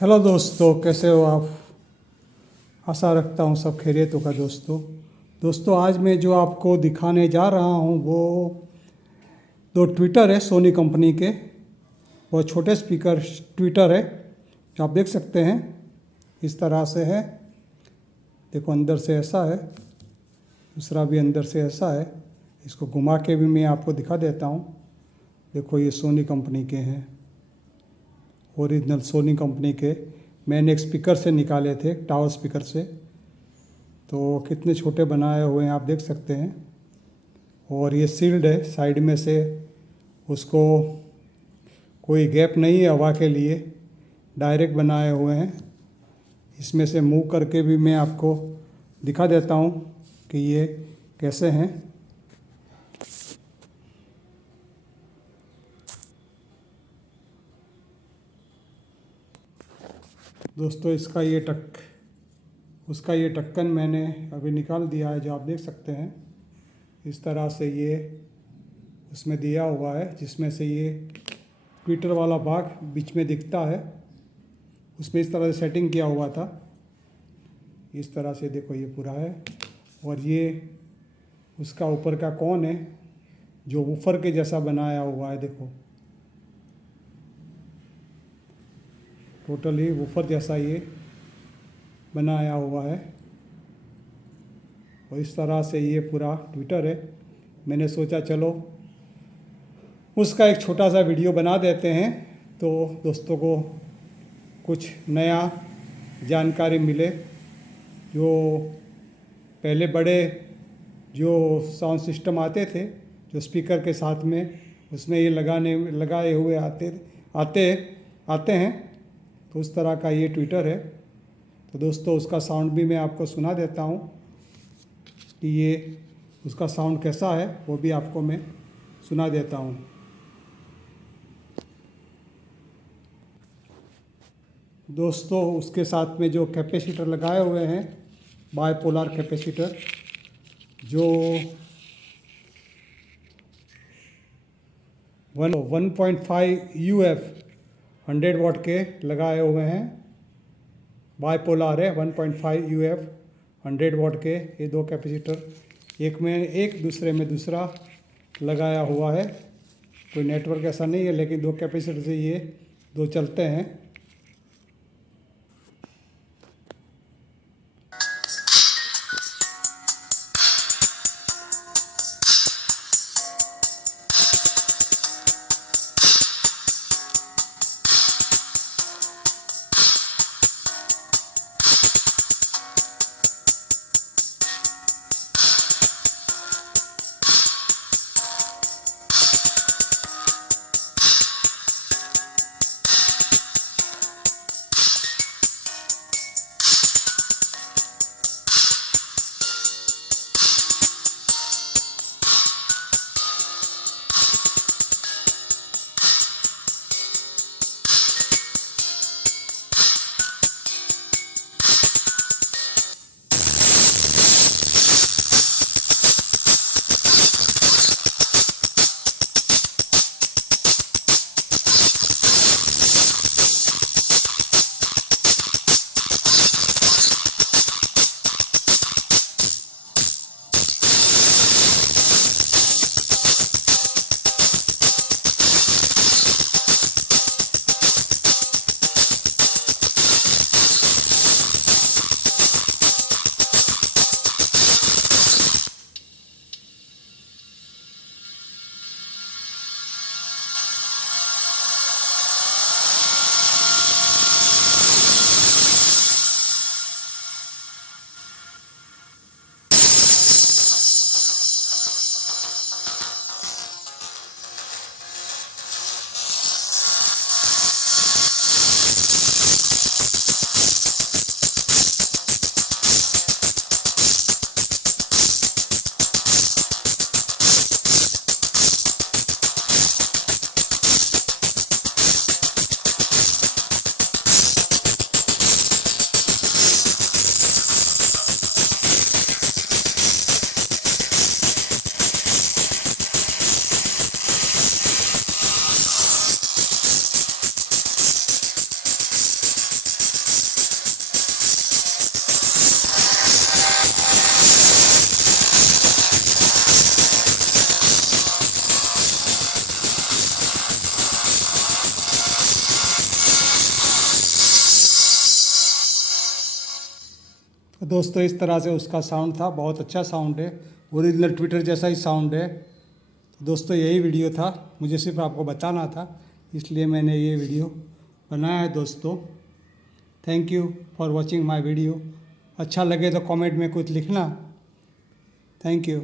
Hello दोस्तों, कैसे हो आप। आशा रखता हूँ सब खैरियत होगा। दोस्तों आज मैं जो आपको दिखाने जा रहा हूँ वो दो ट्विटर है सोनी कंपनी के। वो छोटे स्पीकर ट्विटर है जो आप देख सकते हैं। इस तरह से है, देखो अंदर से ऐसा है, दूसरा भी अंदर से ऐसा है। इसको घुमा के भी मैं आपको दिखा देता हूँ। देखो ये सोनी कंपनी के हैं, ओरिजिनल सोनी कंपनी के। मैंने एक स्पीकर से निकाले थे, टावर स्पीकर से। तो कितने छोटे बनाए हुए हैं आप देख सकते हैं। और ये सील्ड है साइड में से, उसको कोई गैप नहीं है हवा के लिए, डायरेक्ट बनाए हुए हैं। इसमें से मूव करके भी मैं आपको दिखा देता हूँ कि ये कैसे हैं। दोस्तों उसका ये ढक्कन मैंने अभी निकाल दिया है, जो आप देख सकते हैं। इस तरह से ये उसमें दिया हुआ है, जिसमें से ये ट्विटर वाला भाग बीच में दिखता है। उसमें इस तरह से सेटिंग किया हुआ था। इस तरह से देखो ये पूरा है। और ये उसका ऊपर का कौन है जो वूफर के जैसा बनाया हुआ है। देखो टोटली वूफर जैसा ये बनाया हुआ है। और इस तरह से ये पूरा ट्विटर है। मैंने सोचा चलो उसका एक छोटा सा वीडियो बना देते हैं, तो दोस्तों को कुछ नया जानकारी मिले। जो पहले बड़े जो साउंड सिस्टम आते थे, जो स्पीकर के साथ में, उसमें ये लगाए हुए आते हैं। तो उस तरह का ये ट्विटर है। तो दोस्तों उसका साउंड भी मैं आपको सुना देता हूँ कि ये उसका साउंड कैसा है, वो भी आपको मैं सुना देता हूँ। दोस्तों उसके साथ में जो कैपेसिटर लगाए हुए हैं, बायपोलर कैपेसिटर, जो 1.5 UF 100 वाट के लगाए हुए हैं। बायपोलर है, 1.5 UF 100 वाट के ये दो कैपेसिटर, एक में एक दूसरे में दूसरा लगाया हुआ है। कोई नेटवर्क ऐसा नहीं है, लेकिन दो कैपेसिटर से ये दो चलते हैं। तो दोस्तों इस तरह से उसका साउंड था, बहुत अच्छा साउंड है, ओरिजिनल ट्विटर जैसा ही साउंड है। तो दोस्तों यही वीडियो था, मुझे सिर्फ आपको बताना था, इसलिए मैंने ये वीडियो बनाया है दोस्तों। Thank you for watching my video. अच्छा लगे तो कमेंट में कुछ लिखना। Thank you.